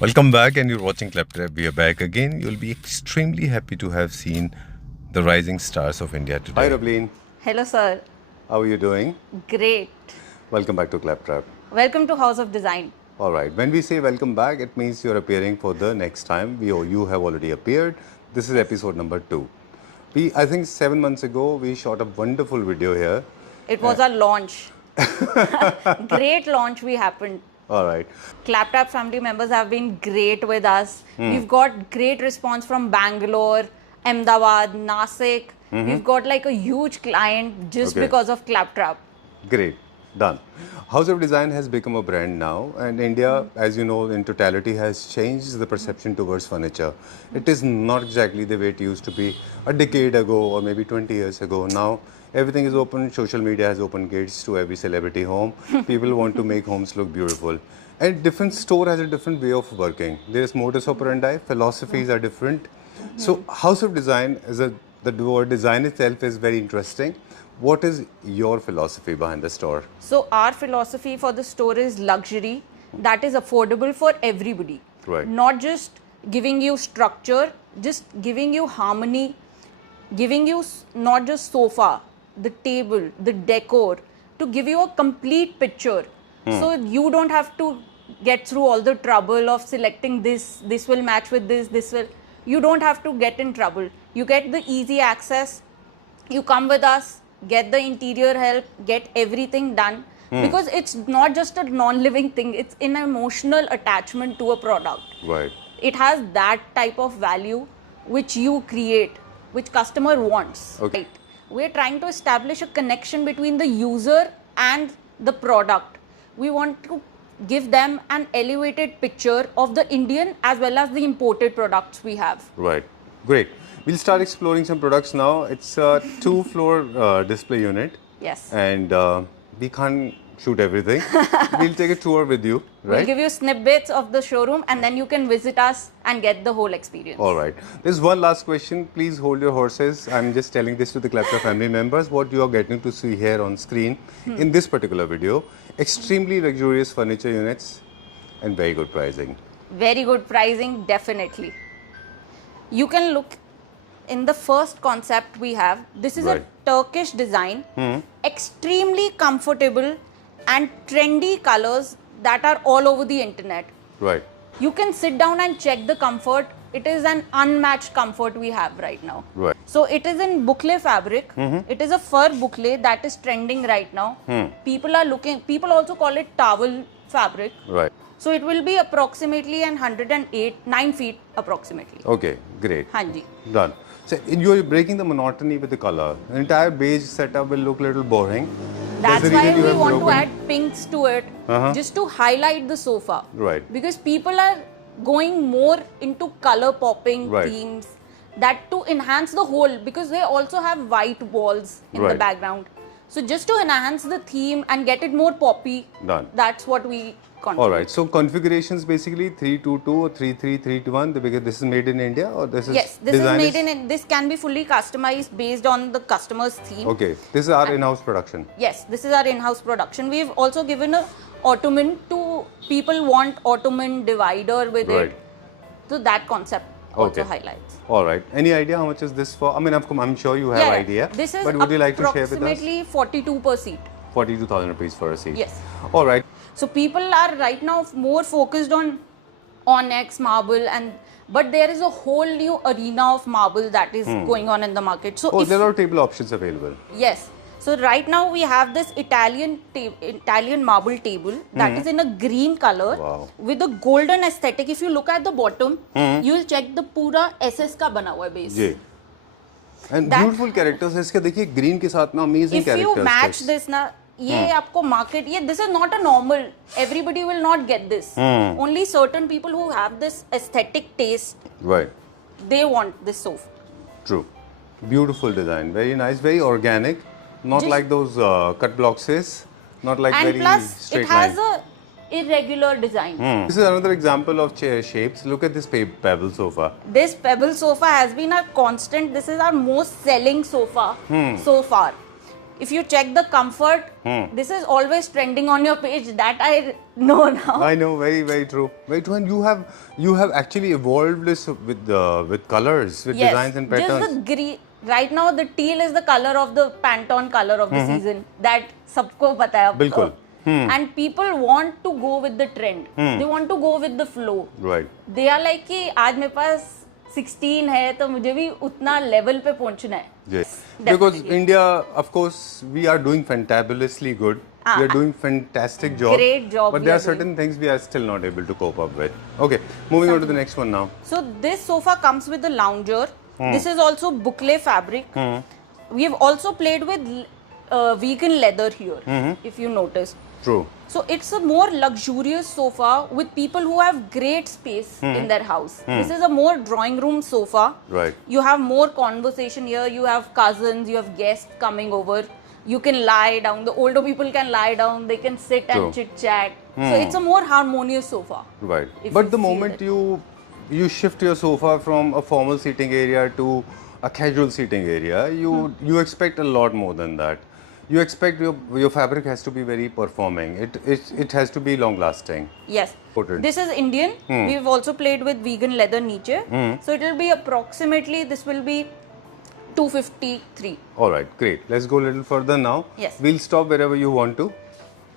Welcome back, and you're watching Claptrap. We are back again. You'll be extremely happy to have seen the rising stars of India today. Hi, Rableen. Hello, sir. How are you doing? Great. Welcome back to Claptrap. Welcome to House of Design. All right. When we say welcome back, it means you're appearing for the next time. You have already appeared. This is episode number 2. I think 7 months ago, we shot a wonderful video here. It was our launch. Great launch we happened. All right. Claptrap family members have been great with us. We've got great response from Bangalore, Ahmedabad, Nasik. We've got like a huge client just because of Claptrap. Great. Done. House of Design has become a brand now, and India, as you know, in totality has changed the perception towards furniture. It is not exactly the way it used to be a decade ago or maybe 20 years ago. Now, everything is open. Social media has opened gates to every celebrity home. People want to make homes look beautiful. And different store has a different way of working. There is modus operandi, philosophies are different. So, House of Design, the word design itself is very interesting. What is your philosophy behind the store? So our philosophy for the store is luxury that is affordable for everybody. Right. Not just giving you structure, just giving you harmony, giving you not just sofa, the table, the decor, to give you a complete picture. So you don't have to get through all the trouble of selecting this will match with this will. You don't have to get in trouble. You get the easy access. You come with us, get the interior help, get everything done. Because it's not just a non-living thing, it's an emotional attachment to a product. Right. It has that type of value which you create, which customer wants. Okay. Right. We're trying to establish a connection between the user and the product. We want to give them an elevated picture of the Indian as well as the imported products we have. Right. Great. We'll start exploring some products now. It's a 2-floor display unit. Yes. And we can't shoot everything. We'll take a tour with you, right? We'll give you snippets of the showroom and then you can visit us and get the whole experience. All right. There's one last question. Please hold your horses. I'm just telling this to the Claptrap family members. What you are getting to see here on screen in this particular video. Extremely luxurious furniture units and very good pricing. Very good pricing, definitely. You can look in the first concept we have. This is Right. a Turkish design, extremely comfortable and trendy colors that are all over the internet. Right. You can sit down and check the comfort. It is an unmatched comfort we have right now. Right. So it is in boucle fabric. It is a fur boucle that is trending right now. People also call it towel fabric. Right. So it will be approximately 9 feet approximately. Okay. Great. Hanji. Done. So you're breaking the monotony with the color. The entire beige setup will look a little boring. That's the why reason you we have want to broken- add pinks to it, just to highlight the sofa. Right. Because people are going more into color popping Right. themes, that to enhance the whole, because they also have white walls in the Right. background. So just to enhance the theme and get it more poppy, Done. that's what we contribute. All right. So configurations basically 322 or 3331 because this is made in India or this is Yes, this is design made in, this can be fully customized based on the customer's theme. Okay. This is our in-house production. Yes, this is our in-house production. We've also given a ottoman to people want ottoman divider with Right. it. So that concept also Okay. highlights. All right. Any idea how much is this for? I mean, I'm sure you have idea. This is but would you like to share with us? approximately 42 per seat. 42,000 rupees for a seat. Yes. All right. So people are right now more focused on onyx marble, but there is a whole new arena of marble that is going on in the market. So Oh, if there are table options available. yes. So right now we have this Italian marble table that is in a green color Wow. with a golden aesthetic. If you look at the bottom, you will check the पूरा SS का बना हुआ है base. Ji. And That- beautiful characters है इसके देखिए green के साथ ना amazing If you characters. match this ना, ये आपको market ये this is not a normal. Everybody will not get this. Only certain people who have this aesthetic taste, Right. they want this sofa. True. Beautiful design. Very nice. Very organic. Not Just- like those cut boxes. Not like And very plus, straight it has line. a irregular design. This is another example of chair shapes. Look at this pebble sofa. This pebble sofa has been a constant. This is our most selling sofa so far. If you check the comfort, this is always trending on your page. That I know now. I know, very, very true. Very true. And you have actually evolved this with colors, with designs and patterns. Just the green. Right now, the teal is the color of the Pantone color of the season. That sabko pata hai. Bilkul. And people want to go with the trend. They want to go with the flow. Right. They are like कि आज मेरे पास 16 है तो मुझे भी उतना level पे पहुंचना है. Yes. Because Definitely. India, of course, we are doing fantabulously good. We are doing fantastic job. Great job But we there are are certain things we are still not able to cope up with. Okay, moving on to the next one now. So this sofa comes with a lounger. This is also boucle fabric. We have also played with vegan leather here, if you notice. True. So it's a more luxurious sofa with people who have great space in their house. This is a more drawing room sofa. Right. You have more conversation here. You have cousins, you have guests coming over. You can lie down. The older people can lie down. They can sit True. and chit chat. So it's a more harmonious sofa. Right. If But you the feel moment it. you shift your sofa from a formal seating area to a casual seating area, you expect a lot more than that. You expect your fabric has to be very performing. It has to be long lasting. Yes. Important. This is Indian. We've also played with vegan leather niche. So it will be approximately, this will be 253. All right, great. Let's go a little further now. Yes. We'll stop wherever you want to.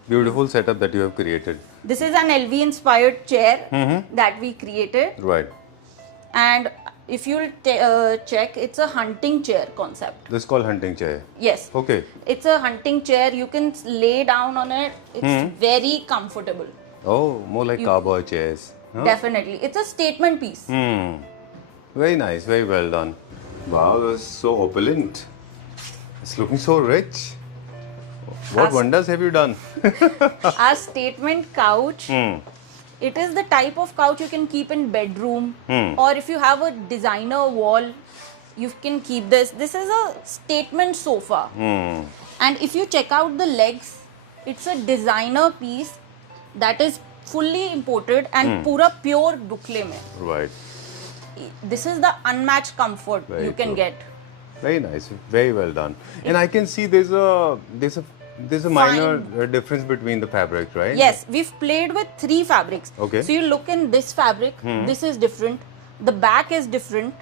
Beautiful setup that you have created. This is an LV inspired chair that we created. Right. And if you'll check, it's a hunting chair concept. This is called hunting chair. Yes. Okay. It's a hunting chair. You can lay down on it. It's very comfortable. Oh, more like cowboy chairs. Huh? Definitely. It's a statement piece. Very nice. Very well done. Wow, that's so opulent. It's looking so rich. What As- wonders have you done? Our statement couch, it is the type of couch you can keep in bedroom, or if you have a designer wall, you can keep this. This is a statement sofa. And if you check out the legs, it's a designer piece that is fully imported and pura pure boucle mein. Right. This is the unmatched comfort Very you can true. get. Very nice. Very well done. And I can see there's a minor difference between the fabric, right? Yes, we've played with 3 fabrics. Okay. So you look in this fabric, this is different, the back is different,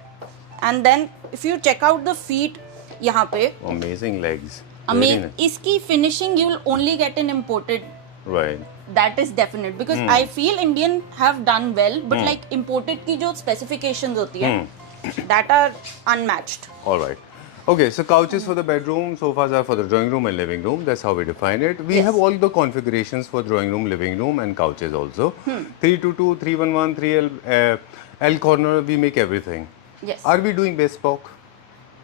and then if you check out the feet, यहाँ पे, Amazing legs. Very nice. इसकी finishing you will only get in imported. Right. That is definite because I feel Indian have done well, but like imported की जो specifications होती है, that are unmatched. All right. Okay, so couches for the bedroom, sofas are for the drawing room and living room. That's how we define it. We Yes. have all the configurations for drawing room, living room, and couches also. 322, 311, 3L, L corner, we make everything. Yes, Are we doing bespoke?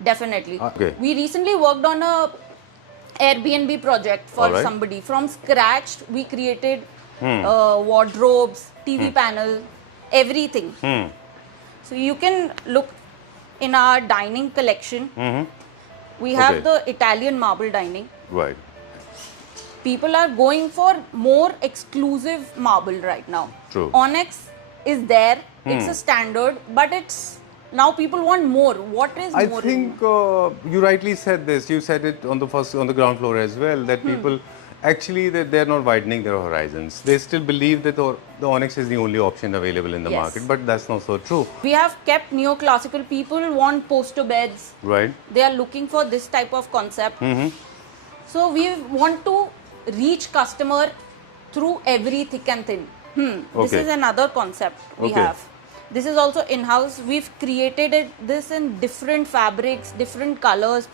definitely. Okay. We recently worked on a Airbnb project for Alright. somebody. From scratch, we created wardrobes, TV panel, everything. So you can look in our dining collection. We have Okay. the Italian marble dining. Right. People are going for more exclusive marble right now. True. Onyx is there. It's a standard, but it's now people want more. What is I more? think you rightly said this. You said it on the ground floor as well, that people actually they're not widening their horizons. They still believe that the Onyx is the only option available in the Yes. market, but that's not so true. We have kept neoclassical. People want poster beds. Right. They are looking for this type of concept. So we want to reach customer through every thick and thin. This Okay. is another concept we Okay. have. This is also in-house. We've created this in different fabrics, different colors,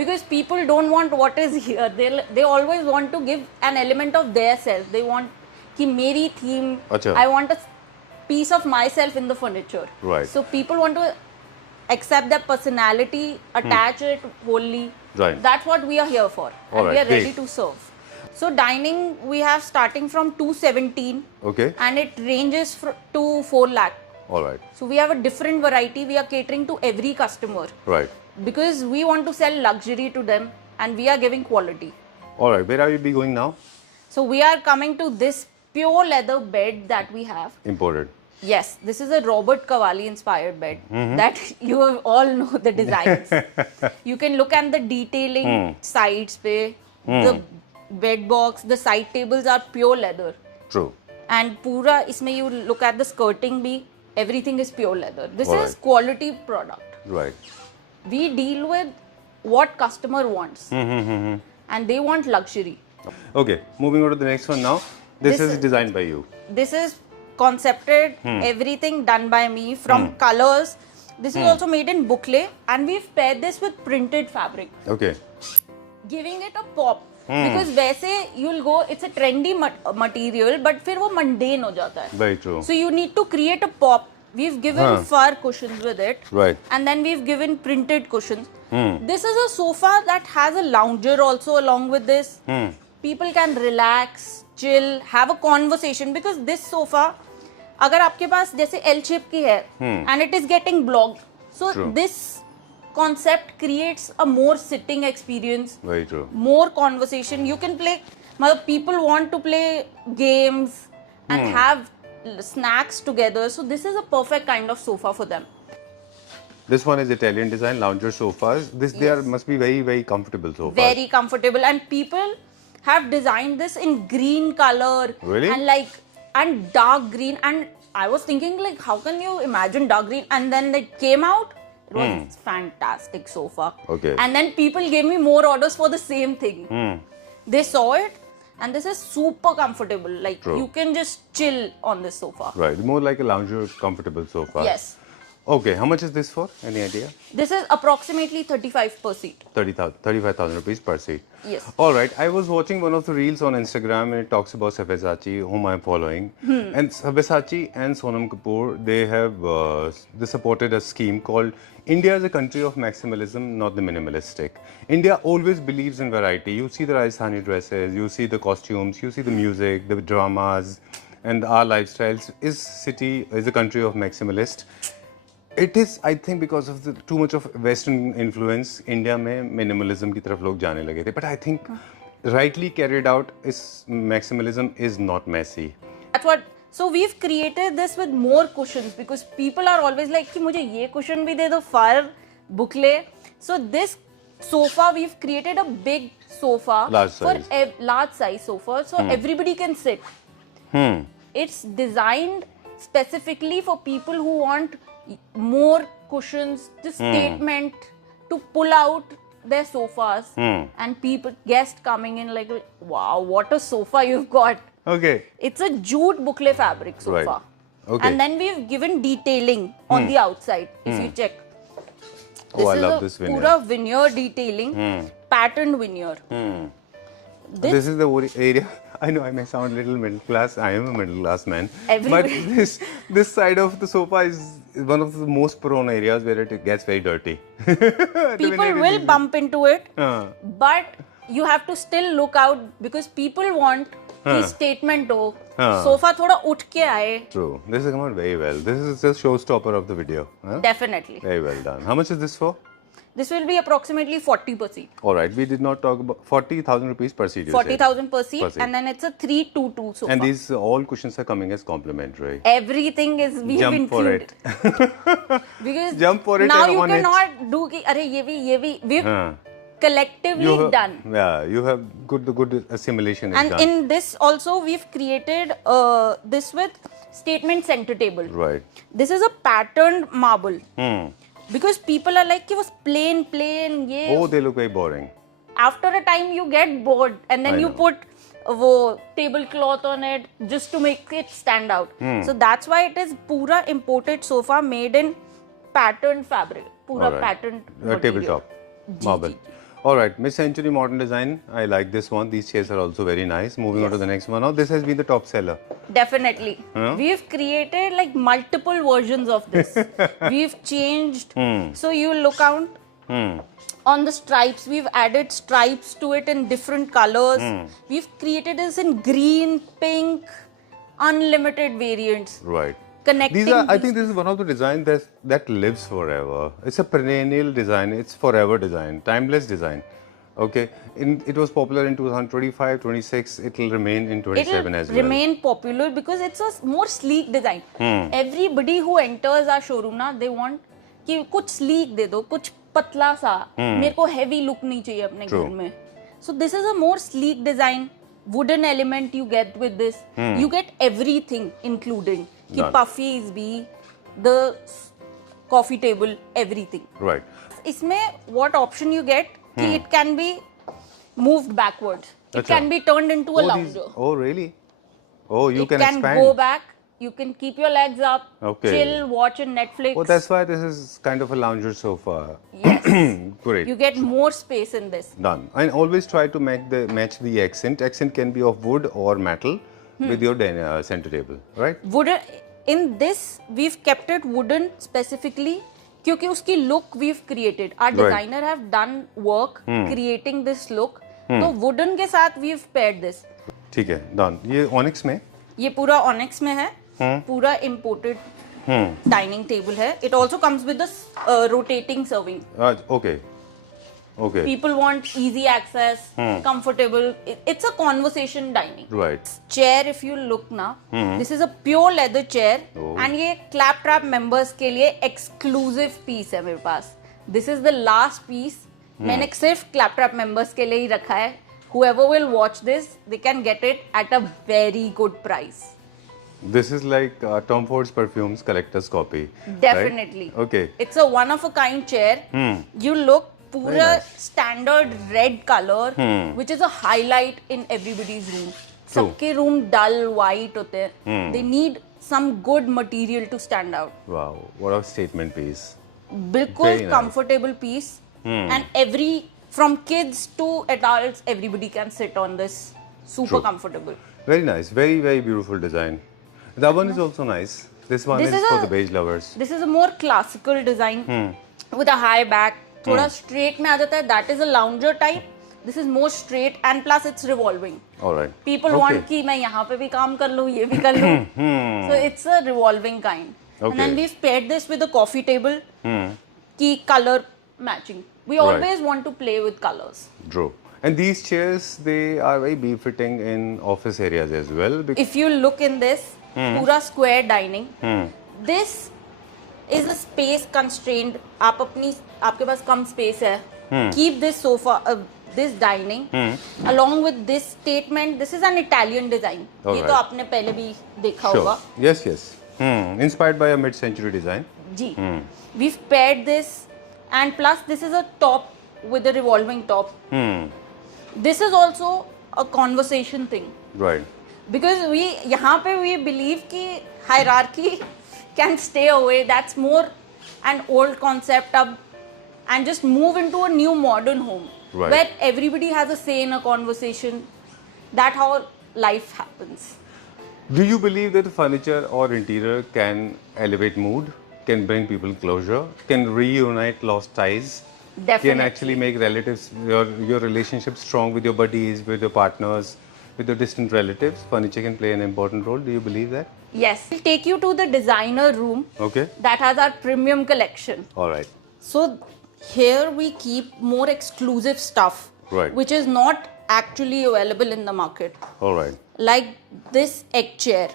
because people don't want what is here. They always want to give an element of their self. They want कि मेरी theme. Acha. I want a piece of myself in the furniture. Right. So people want to accept their personality, attach it wholly. Right. That's what we are here for, and Alright, we are ready great. to serve. So dining we have starting from 217, Okay. and it ranges to 4 lakh. All right. So we have a different variety. We are catering to every customer Right. because we want to sell luxury to them, and we are giving quality. All right. Where are we going now? So we are coming to this pure leather bed that we have. Imported. Yes, this is a Robert Cavalli inspired bed that you all know the designs. You can look at the detailing sides pe, the bed box, the side tables are pure leather. True. And pura isme you look at the skirting bhi, everything is pure leather. This Alright. is quality product. Right. We deal with what customer wants and they want luxury. Okay, moving on to the next one now. This This is is- designed by you. This is concepted, everything done by me from colors. This is also made in boucle and we've paired this with printed fabric, Okay. giving it a pop. Because वैसे you'll go, it's a trendy material, but फिर वो mundane हो जाता है. Very true. So you need to create a pop. We've given fur cushions with it. Right. And then we've given printed cushions. This is a sofa that has a lounger also along with this. People can relax, chill, have a conversation because this sofa, अगर आपके पास जैसे L shape की है and it is getting blocked. So True. this concept creates a more sitting experience, Very true. more conversation. You can play, people want to play games and have snacks together. So this is a perfect kind of sofa for them. This one is Italian design, lounger sofas. They are must be very, very comfortable sofas. Very comfortable, and people have designed this in green color. Really? And dark green. And I was thinking like, how can you imagine dark green? And then it came out. It was fantastic sofa. Okay. And then people gave me more orders for the same thing. They saw it, and this is super comfortable. Like True. you can just chill on this sofa. Right, more like a lounger, comfortable sofa. Yes. Okay, how much is this for? Any idea? This is approximately 35 per seat. 35,000 rupees per seat. Yes. All right, I was watching one of the reels on Instagram and it talks about Sabyasachi, whom I'm following. And Sabyasachi and Sonam Kapoor, they supported a scheme called India is a country of maximalism, not the minimalistic. India always believes in variety. You see the Rajasthani dresses, you see the costumes, you see the music, the dramas, and our lifestyles. Is a country of maximalist. It is, I think, because of the too much of Western influence, India में minimalism की तरफ लोग जाने लगे थे. But I think rightly carried out, is maximalism is not messy. That's what. So we've created this with more cushions because people are always like कि मुझे ये cushion भी दे दो fur boucle. So this sofa we've created a big sofa Large for size. large size sofa, so everybody can sit. It's designed specifically for people who want more cushions, just statement to pull out their sofas and guests coming in like, wow, what a sofa you've got. Okay. It's a jute boucle fabric sofa. Right. Okay. And then we've given detailing on the outside. If you check. Oh, I love this veneer. Pura veneer detailing, patterned veneer. This is the area. I know I may sound a little middle class. I am a middle class man. Everybody- But this side of the sofa is one of the most prone areas where it gets very dirty. People will bump into it, but you have to still look out because people want कि statement हो, sofa थोड़ा उठ के आए. True. This has come out very well. This is the showstopper of the video. Huh? Definitely. Very well done. How much is this for? This will be approximately 40 per seat. All right. We did not talk about 40,000 rupees per seat. you said. 40,000 per seat, Per seat. and then it's a 322 sofa. And these all cushions are coming as complimentary. Everything is we've Jump for included. it. Because Jump for it now and you own it. cannot do कि अरे ये भी we've Huh. collectively You have, done. Yeah, you have good assimilation is And done. in this also we've created this with statement center table. Right. This is a patterned marble. Hmm. Because people are like कि was plain ये. Oh, they look very boring. After a time you get bored and then I you know. put वो tablecloth on it just to make it stand out. So that's why it is pura imported sofa made in patterned fabric. Pura All right. patterned material. Tabletop. Marble. All right, Mid-Century Modern Design. I like this one. These chairs are also very nice. Moving on to the next one. Now, this has been the top seller. Definitely. We've created like multiple versions of this. We've changed. So you look out on the stripes. We've added stripes to it in different colors. We've created this in green, pink, unlimited variants. Right. Connecting These are, I these- think this is one of the designs that lives forever. It's a perennial design. It's forever design, timeless design. Okay, it was popular in 2025, 26. It will remain in 27 as well. Remain popular because it's a more sleek design. Everybody who enters our showroom ना, they want कि कुछ sleek दे दो, कुछ पतला सा. मेरे को heavy look नहीं चाहिए अपने घर में. So this is a more sleek design. Wooden element you get with this. You get everything including कि puffies भी, the coffee table, everything. Right. इसमें what option you get कि it can be moved backwards. It Acha. can be turned into a lounger. Oh, really? Oh, you It can can expand. go back. You can keep your legs up, Okay. chill, watch a Netflix. Oh, that's why this is kind of a lounger sofa. Yes. Great. You get more space in this. Done. And always try to match the accent. Accent can be of wood or metal with your center table, right? Wooden. In this, we've kept it wooden specifically क्योंकि उसकी look we've created. Our designer have done work creating this look. तो wooden के साथ we've paired this. ठीक है, done. ये onyx में? ये पूरा onyx में है. पूरा imported dining table है. It also comes with the rotating serving. Okay. Okay. People want easy access, comfortable. It's a conversation dining. Right. Chair, if you look now, this is a pure leather chair, and ये Claptrap members के लिए exclusive piece है मेरे पास. This is the last piece. मैंने सिर्फ Claptrap members के लिए ही रखा है. Whoever will watch this, they can get it at a very good price. This is like Tom Ford's perfumes collector's copy. Definitely. Right? Okay. It's a one of a kind chair. You look पूरा standard red color, which is a highlight in everybody's room. सबके room dull white होते हैं. They need some good material to stand out. Wow, what a statement piece. बिल्कुल Very nice. comfortable piece, and from kids to adults, everybody can sit on this. Super True. comfortable. Very nice, very very beautiful design. That one is also nice. This one This is is for a- the beige lovers. This is a more classical design with a high back. थोड़ा straight में आ जाता है. That is a lounger type. This is more straight and plus it's revolving. All right. People want कि मैं यहाँ पे भी काम कर लूँ, ये भी कर लूँ. So it's a revolving kind. Okay. And then we've paired this with a coffee table. कि color matching. We Right. always want to play with colors. True. And these chairs, they are very befitting in office areas as well. If you look in this, पूरा square dining. This is a space constrained. आपके पास कम space है. Keep this sofa, this dining, along with this statement. This is an Italian design. ये Alright. तो आपने पहले भी देखा होगा. Sure. Yes, yes. Inspired by a mid-century design. Ji. We've paired this, and plus this is a top with a revolving top. This is also a conversation thing. Right. Because यहाँ पे we believe कि hierarchy can stay away. That's more an old concept अब, and just move into a new modern home Right. where everybody has a say in a conversation. That's how life happens. Do you believe that the furniture or interior can elevate mood, can bring people closure, can reunite lost ties, Definitely. can actually make relatives, your relationship strong with your buddies, with your partners, with your distant relatives? Furniture can play an important role. Do you believe that? Yes. We'll take you to the designer room Okay. that has our premium collection. All right. So here we keep more exclusive stuff, Right. which is not actually available in the market. All right. Like this egg chair.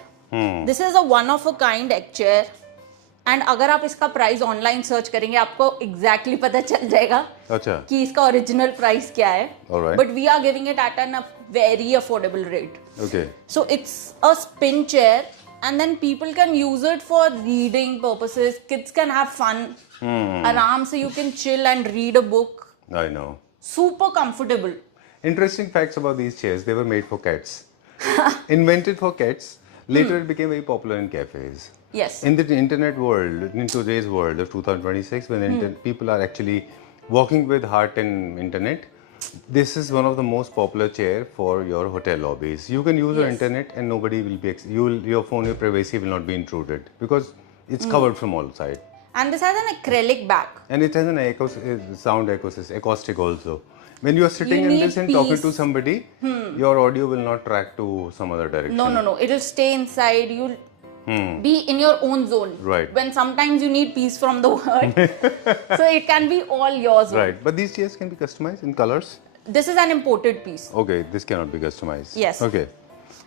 This is a one of a kind egg chair. And अगर आप इसका price online search करेंगे आपको exactly पता चल जाएगा अच्छा. कि इसका ओरिजिनल प्राइस क्या है. Alright. But we are giving it at an very affordable rate. Okay. So it's a spin chair, and then people can use it for reading purposes. Kids can have fun. आराम से you can chill and read a book. I know. Super comfortable. Interesting facts about these chairs. They were made for cats. Invented for cats. Later it became very popular in cafes. Yes. In the internet world, in today's world of 2026, when people are actually walking with heart and internet, this is one of the most popular chair for your hotel lobbies. You can use your Yes. internet and nobody will be, your phone, your privacy will not be intruded because it's covered from all sides. And this has an acrylic back. And it has an sound ecosystem, acoustic also. When you are sitting You in need this and talking to peace. somebody, your audio will not track to some other direction. No. It'll stay inside. You'll be in your own zone. Right. When sometimes you need peace from the world. So it can be all yours. Right. But these chairs can be customized in colors. This is an imported piece. Okay, this cannot be customized. Yes. Okay.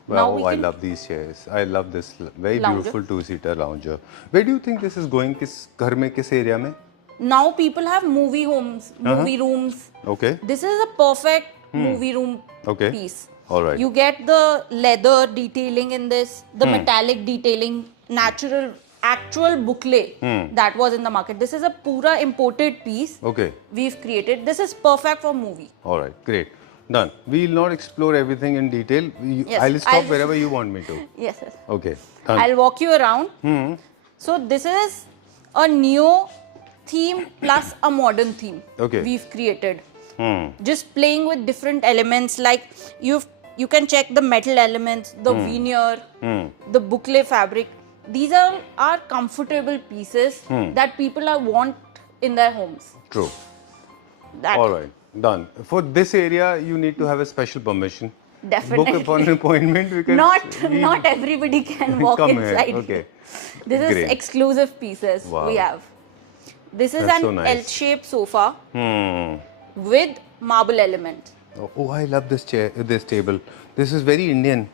Now Wow, we I can- love these chairs. I love this very Lounger. beautiful two-seater lounger. Where do you think this is going? किस घर में किस area में? Now people have movie homes, movie rooms. Okay. This is a perfect movie room Okay. piece. All right. You get the leather detailing in this, the metallic detailing, natural, actual boucle that was in the market. This is a pura imported piece Okay. we've created. This is perfect for movie. All right. Great. Done. We will not explore everything in detail. Yes, I'll stop I'll- wherever you want me to. Yes, yes. Okay. Done. I'll walk you around. So this is a neo theme plus a modern theme. Okay. We've created. Just playing with different elements, like you can check the metal elements, the veneer, the boucle fabric. These are comfortable pieces that people want in their homes. True. That All right. Done. For this area, you need to have a special permission. Definitely. Book upon appointment because not everybody can walk come inside. here. Okay. This is Great. exclusive pieces Wow. we have. This is That's an so nice. L-shaped sofa Hmm. with marble element. Oh, I love this chair, this table. This is very Indian.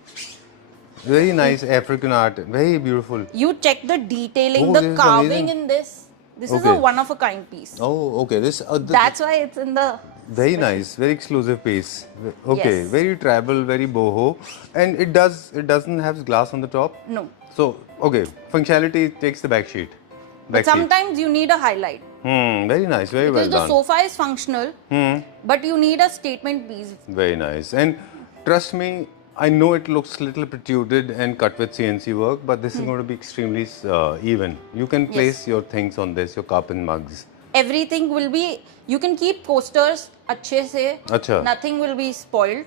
Very nice African art. Very beautiful. You check the detailing, Oh, the this is carving amazing. in this. This is a Okay. one of a kind piece. Oh, okay. This That's why it's in the. very nice, very exclusive piece. Okay, Yes. very tribal, very boho, and it doesn't have glass on the top. No. So okay, functionality takes the back sheet. But sometimes you need a highlight. Very nice, very Because well the done. sofa is functional, but you need a statement piece. Very nice. And trust me, I know it looks a little protruded and cut with CNC work, but this is going to be extremely even. You can place your things on this, your cup and mugs. Everything will be. You can keep coasters अच्छे से. अच्छा. Nothing will be spoiled.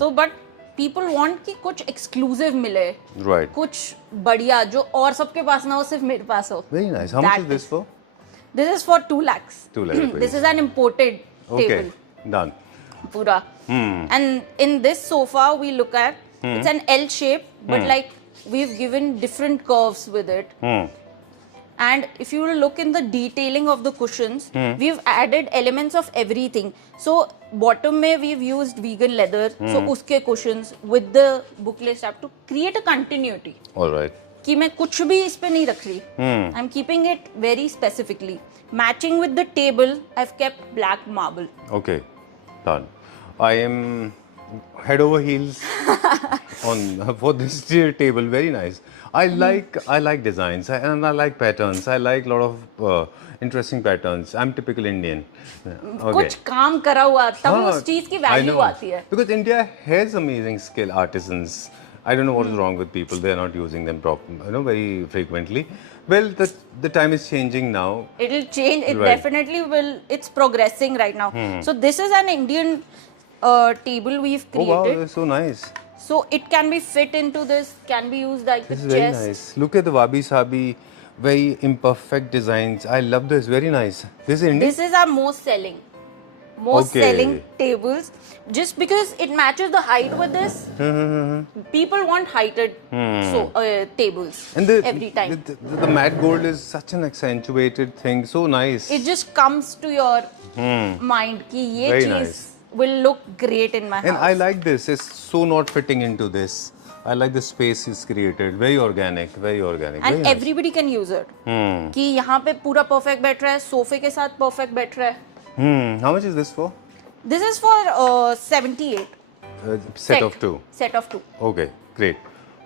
तो but people want कि कुछ exclusive मिले. Right. कुछ बढ़िया जो और सबके पास ना हो सिर्फ मेरे पास हो. Very nice. How much That is this for? This is for 2 lakhs. 2 lakh rupees. This is an imported Okay, table. done. Pura. And in this sofa we look at it's an L shape, but like we've given different curves with it. And if you look in the detailing of the cushions, we've added elements of everything. So bottom mein we've used vegan leather, so uske cushions with the boucle strap to create a continuity. All right. कि मैं कुछ भी इस पे नहीं रख रही. I'm keeping it very specifically. Matching with the table, I've kept black marble. Okay, done. I am head over heels on for this table. Very nice. I like designs and I like patterns. I like a lot of interesting patterns. I'm typical Indian. Okay. कुछ काम करा हुआ तब हाँ, उस चीज की I value know. आती है. Because India has amazing skill artisans. I don't know what is wrong with people. They are not using them very frequently. Well, the time is changing now. It'll change. It Right. definitely will. It's progressing right now. So this is an Indian table we've Oh wow, created. that's so nice. So it can be fit into this. Can be used like This the is very chest. nice. Look at the wabi sabi, very imperfect designs. I love this. Very nice. This is Indian. This is our most Okay. selling tables, just because it matches the height with this. People want heighted tables And every time. the matte gold is such an accentuated thing. So nice. It just comes to your mind कि ये Very चीज nice. will look great in my And house. I like this. It's so not fitting into this. I like the space is created. Very organic. Very organic. And very nice. everybody can use it. कि यहाँ पे पूरा perfect बैठ रहा है, सोफे के साथ perfect बैठ रहा है. How much is this for? This is for 78. Set of two. Set of 2. Okay, great.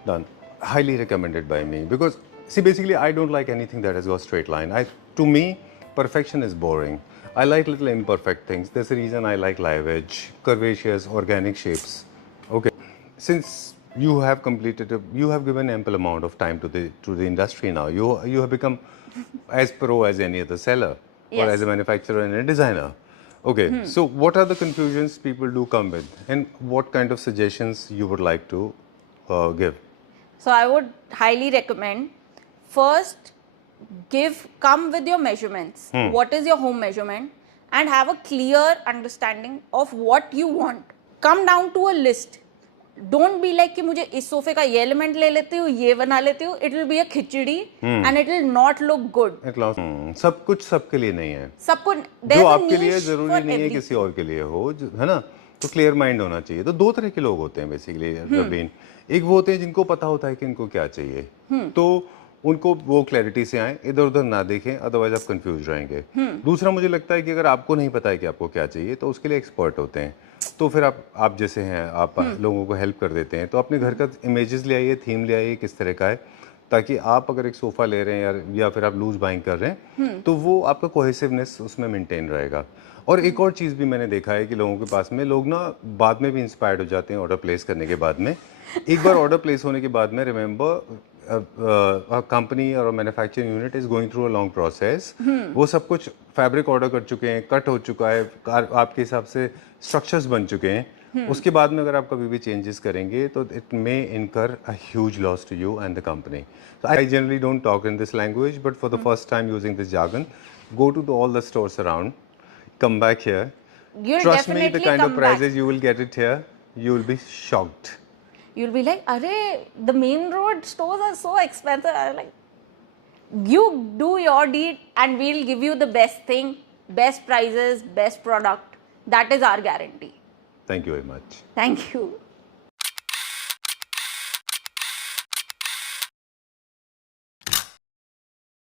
Done. Highly recommended by me because see basically I don't like anything that has got straight line. To me perfection is boring. I like little imperfect things. There's a reason I like live edge, curvaceous, organic shapes. Okay. Since you have you have given ample amount of time to the industry now. You have become as pro as any other seller or Yes. as a manufacturer and a designer. Okay, so what are the confusions people do come with, and what kind of suggestions you would like to give? So I would highly recommend first come with your measurements. What is your home measurement? And have a clear understanding of what you want. Come down to a list. Don't be like कि मुझे इस सोफे का ये element ले लेती हूँ, ये बना लेती हूँ, it will be a khichdi and it will not look good. सब कुछ सबके लिए नहीं है. सबको जो आपके लिए जरूरी नहीं है किसी और के लिए हो, है ना. तो क्लियर माइंड होना चाहिए. तो दो तरह के लोग होते हैं बेसिकली रबीन. एक वो होते हैं जिनको पता होता है कि इनको क्या चाहिए, तो उनको वो क्लैरिटी से आए, इधर उधर ना देखें, अदरवाइज आप कंफ्यूज रहेंगे. दूसरा मुझे लगता है कि अगर आपको नहीं पता है कि आपको क्या चाहिए, तो उसके लिए एक्सपर्ट होते हैं. तो फिर आप जैसे हैं, आप लोगों को हेल्प कर देते हैं. तो अपने घर का इमेजेस ले आइए, थीम ले आइए किस तरह का है, ताकि आप अगर एक सोफ़ा ले रहे हैं या फिर आप लूज बाइंग कर रहे हैं, तो वो आपका कोहेसिवनेस उसमें मेंटेन रहेगा. और एक और चीज़ भी मैंने देखा है कि लोगों के पास में लोग ना बाद में भी इंस्पायर्ड हो जाते हैं ऑर्डर प्लेस करने के बाद में. एक बार ऑर्डर प्लेस होने के बाद में, रिमेंबर कंपनी और manufacturing unit is going through a long process. वो सब कुछ फैब्रिक ऑर्डर कर चुके हैं, कट हो चुका है, आपके हिसाब से स्ट्रक्चर्स बन चुके हैं. उसके बाद में अगर आप कभी भी चेंजेस करेंगे तो it may incur a huge loss to you and the company. So I generally don't talk in this language, but for the first time using this jargon, go to all the stores around, come back here. You'll Trust me, the definitely kind of come back. prices you will get it here, you will be shocked. You'll be like, "Arey, the main road stores are so expensive." I'm like, you do your deed and we'll give you the best thing, best prices, best product. That is our guarantee. Thank you very much. Thank you.